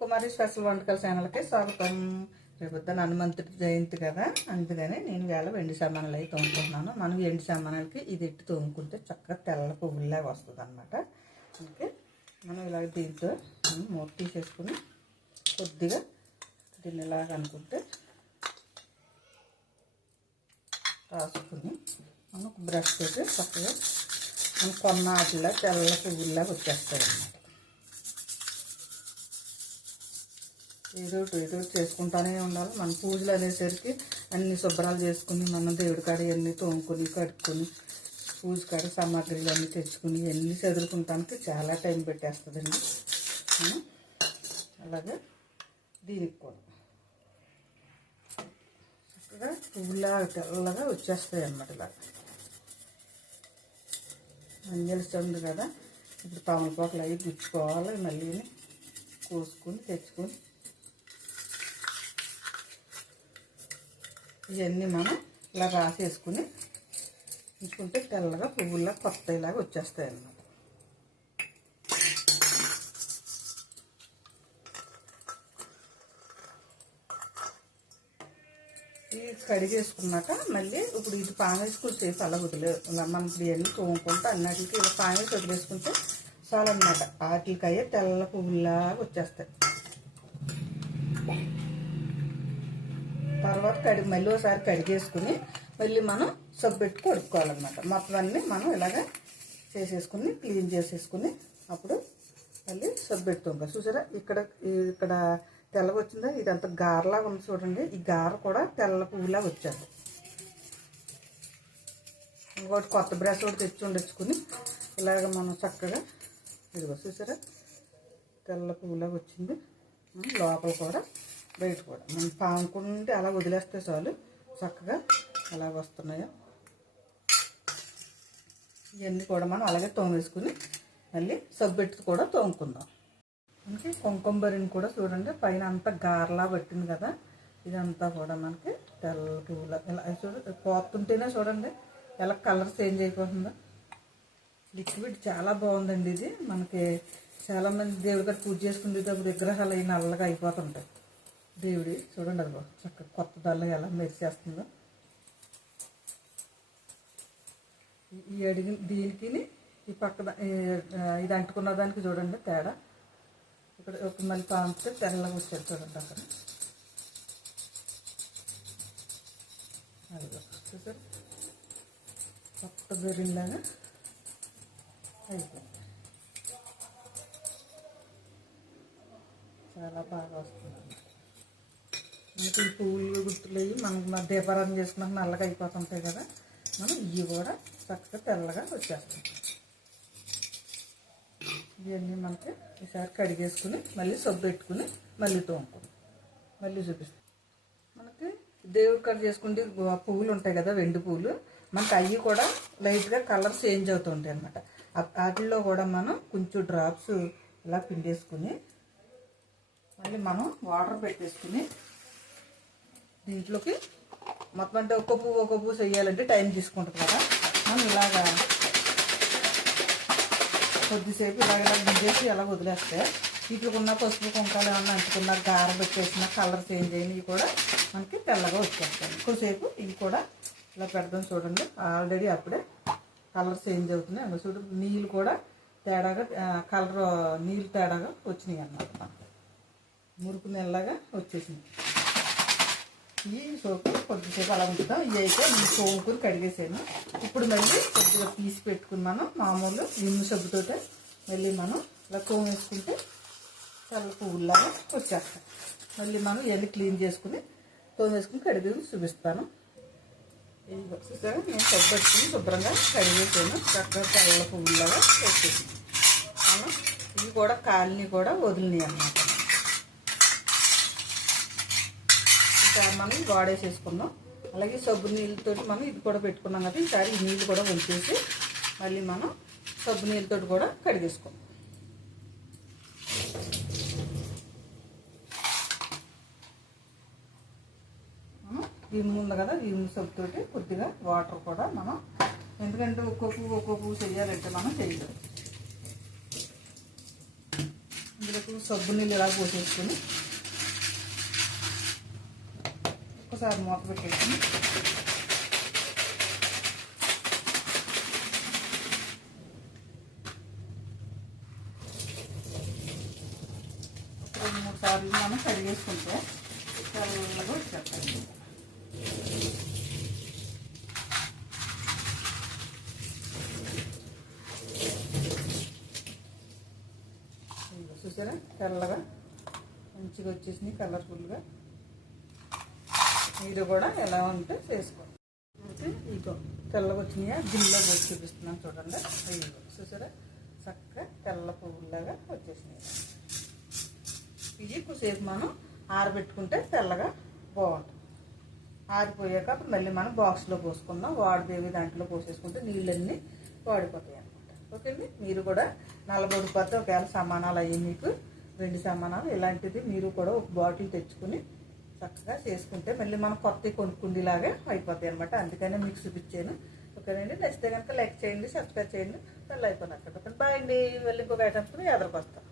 కుమారి special వంటకాల ఛానల్కి స్వాగతం. రేపొద్దున హనుమంతుడి జయంతి కదా, అందుకని నేను వేళ వెండి సామాన్లు అయితే తోముకుంటున్నాను. మనం ఎండి సామాన్లకి ఇది ఎట్టి తోముకుంటే చక్కగా తెల్ల పువ్వులాగా వస్తుంది అనమాట. అందుకే మనం ఇలాగ దీంతో మూత తీసేసుకుని కొద్దిగా దీన్ని ఇలాగ అనుకుంటే రాసుకుని మనం బ్రష్ చేసి చక్కగా మనం కొన్న ఆటలా తెల్ల పువ్వులాగా వచ్చేస్తాయి అన్నమాట. ఏదో ఒకటి చేసుకుంటానే ఉండాలి. మన పూజలు అనేసరికి అన్ని శుభ్రాలు చేసుకుని మనం దేవుడి కాడ అన్నీ తోముకొని కడుక్కొని పూజ కాడ సామాగ్రిలు అన్నీ తెచ్చుకుని అన్నీ చదువుకుంటానికి చాలా టైం పెట్టేస్తుందండి. అలాగే దీనికి కూడా చక్కగా పువ్వులా తెల్లగా వచ్చేస్తాయి అన్నమాట. ఇలా మంజలుస్తుంది కదా, ఇప్పుడు తమలపాకులు అవి గుచ్చుకోవాలి. మళ్ళీ కోసుకొని తెచ్చుకొని ఇవన్నీ మనం ఇలా రాసేసుకుని ఉంచుకుంటే తెల్లగా పువ్వుల్లా కొత్తలాగా వచ్చేస్తాయి అన్నమాట. ఇది కడిగేసుకున్నాక మళ్ళీ ఇప్పుడు ఇది పానేసుకుని చేసి అలా మనం ఇప్పుడు ఇవన్నీ తోముకుంటే అన్నిటికి ఇలా పానేసి వదిలేసుకుంటే చాలన్నమాట. వాటికయ్యే తెల్ల పువ్వుల్లాగా వచ్చేస్తాయి. తర్వాత మళ్ళీ ఒకసారి కడిగేసుకుని మళ్ళీ మనం సబ్బు పెట్టి కడుక్కోవాలన్నమాట. మొత్తం అన్నీ మనం ఇలాగ చేసేసుకుని క్లీన్ చేసేసుకుని అప్పుడు మళ్ళీ సబ్బు పెట్టుకోం. చూసారా ఇక్కడ ఇక్కడ తెల్లగా వచ్చిందా, ఇదంతా గారలాగా ఉంది చూడండి. ఈ గార కూడా తెల్ల పువ్వులాగా వచ్చేది. ఇంకోటి కొత్త బ్రష్ కూడా తెచ్చి ఉండొచ్చుకుని ఇలాగ మనం చక్కగా ఇదిగో చూసారా తెల్ల పువ్వులాగా వచ్చింది. లోపల కూడా బయట కూడా మనం పాముకుంటే అలా వదిలేస్తే చాలు చక్కగా అలాగ వస్తున్నాయో. ఇవన్నీ కూడా మనం అలాగే తోమేసుకుని మళ్ళీ సబ్బెట్టు కూడా తోముకుందాం. మనకి కుంకుమబరిని కూడా చూడండి పైన అంతా గారలా పట్టింది కదా, ఇదంతా కూడా మనకి తెల్ల పువ్వులా ఇలా పోతుంటేనే చూడండి ఎలా కలర్ చేంజ్ అయిపోతుందో. లిక్విడ్ చాలా బాగుందండి ఇది. మనకి చాలామంది దేవుడి గారు పూజ చేసుకునేటప్పుడు విగ్రహాలు అవి నల్లగా అయిపోతుంటాయి. దేవుడి చూడండి అది చక్కగా కొత్త దల్ల ఎలా మెరిచేస్తుందో. ఈ అడిగి దీనికి ఈ పక్కన ఇది అంటుకున్న దానికి చూడండి తేడా. ఇక్కడ ఒక మళ్ళీ పాంపితే తెల్లగా వచ్చేది చూడండి అక్కడ. అది చూసారు కొత్త బెర్రీలాగా అయిపోయింది. చాలా బాగా వస్తుంది. మనకి ఈ పువ్వులు గుర్తులు అయ్యి మనం దీపారాధన చేసుకున్నాక నల్లగా అయిపోతుంటాయి కదా, మనం ఇవి కూడా చక్కగా తెల్లగా వచ్చేస్తాం. ఇవన్నీ మనకి ఈసారి కడిగేసుకుని మళ్ళీ సబ్బు పెట్టుకుని మళ్ళీ తోముకుని మళ్ళీ చూపిస్తాం. మనకి దేవుడి కాడ చేసుకుంటే పువ్వులు ఉంటాయి కదా, వెండి పువ్వులు, మనకి అవి కూడా లైట్గా కలర్ చేంజ్ అవుతుంటాయి అన్నమాట. వాటిల్లో కూడా మనం కొంచెం డ్రాప్స్ ఇలా పిండేసుకుని మళ్ళీ మనం వాటర్ పెట్టేసుకుని దీంట్లోకి మొత్తం అంటే ఒక్క పువ్వు చేయాలంటే టైం తీసుకుంటుంది కదా, మనం ఇలాగా కొద్దిసేపు ఇలాగ దించేసి ఇలా వదిలేస్తే వీటికి ఉన్న పసుపు కుంకాలు ఏమన్నా అంటుకున్న గార పెట్టేసిన కలర్ చేంజ్ అయినవి కూడా మనకి తెల్లగా వచ్చేస్తాయి. ఎక్కువసేపు ఇవి కూడా ఇలా పెడదాం చూడండి. ఆల్రెడీ అప్పుడే కలర్ చేంజ్ అవుతున్నాయి అన్న చూడు. నీళ్ళు కూడా తేడాగా కలర్ నీళ్ళు తేడాగా వచ్చినాయి అన్నమాట. మురుకు నెలలాగా వచ్చేసింది. ఈ సోపు కొద్దిసేపు అలా ఉంచుతాం. ఇవి అయితే ఈ సోంకుని కడిగేసాను. ఇప్పుడు మళ్ళీ కొద్దిగా తీసి పెట్టుకున్నాను. మామూలు నిమ్మ సబ్బుతో మళ్ళీ మనం ఇలా తోమేసుకుంటే తెల్ల పువ్వులాగా వచ్చేస్తాం. మళ్ళీ మనం ఇవన్నీ క్లీన్ చేసుకుని తోమేసుకుని కడిగేసి చూపిస్తాను. ఇది చూసారా నేను సబ్బు పెట్టుకుని శుభ్రంగా కడిగేసాను. చక్కగా తెల్ల పువ్వులాగా వచ్చేసింది. మనం ఇవి కూడా కాలిని కూడా వదిలినాయి అన్నమాట. మనం వాడేసేసుకున్నాం. అలాగే సబ్బు నీళ్ళతో మనం ఇది కూడా పెట్టుకున్నాం కదా, ఈసారి ఈ నీళ్ళు కూడా వంచేసి మళ్ళీ మనం సబ్బు నీళ్ళతో కూడా కడిగేసుకున్నాం. విమ్ ఉంది కదా, విమ్ సబ్బుతోటి కొద్దిగా వాటర్ కూడా మనం, ఎందుకంటే ఒక్కొక్క పువ్వు చేయాలంటే మనం చేయలేం. ఇందులోకి సబ్బు నీళ్ళు ఇలా పోసేసుకొని ఒకసారి మూత పెట్టేసుకుని రెండు మూడు సార్లు మనం కడిగేసుకుంటే తెల్లగా వచ్చేస్తాయి. చూసారా తెల్లగా మంచిగా వచ్చేసినాయి కలర్ఫుల్గా. మీరు కూడా ఎలా ఉంటే చేసుకోండి. ఇగో తెల్లగా వచ్చినాయా గిన్నెలో పోసి చూపిస్తున్నాను చూడండి. ఇగో చూసారా చక్కగా తెల్ల పువ్వులాగా వచ్చేసినాయి. ఇవి కొద్దిసేపు మనం ఆరబెట్టుకుంటే తెల్లగా బాగుంటుంది. ఆరిపోయాక అప్పుడు మళ్ళీ మనం బాక్స్లో పోసుకుందాం. వాడిదేవి దాంట్లో పోసేసుకుంటే నీళ్ళన్నీ వాడిపోతాయి అనమాట. ఓకే అండి, మీరు కూడా నల్లబడిపోతే ఒకవేళ సమానాలు అయ్యి మీకు వెండి సమానాలు ఇలాంటిది మీరు కూడా ఒక బాటిల్ తెచ్చుకుని చక్కగా చేసుకుంటే మళ్ళీ మనం కొత్త కొనుక్కుండేలాగా అయిపోతాయి అనమాట. అందుకనే మీకు చూపించాను. ఓకేనండి, నచ్చితే కనుక లైక్ చేయండి, సబ్స్క్రైబ్ చేయండి, మళ్ళీ అయిపోయినట్టు. బాయ్ అండి. మళ్ళీ ఇంకొక ఐటమ్స్ కూడా ఎదురుకొస్తాం.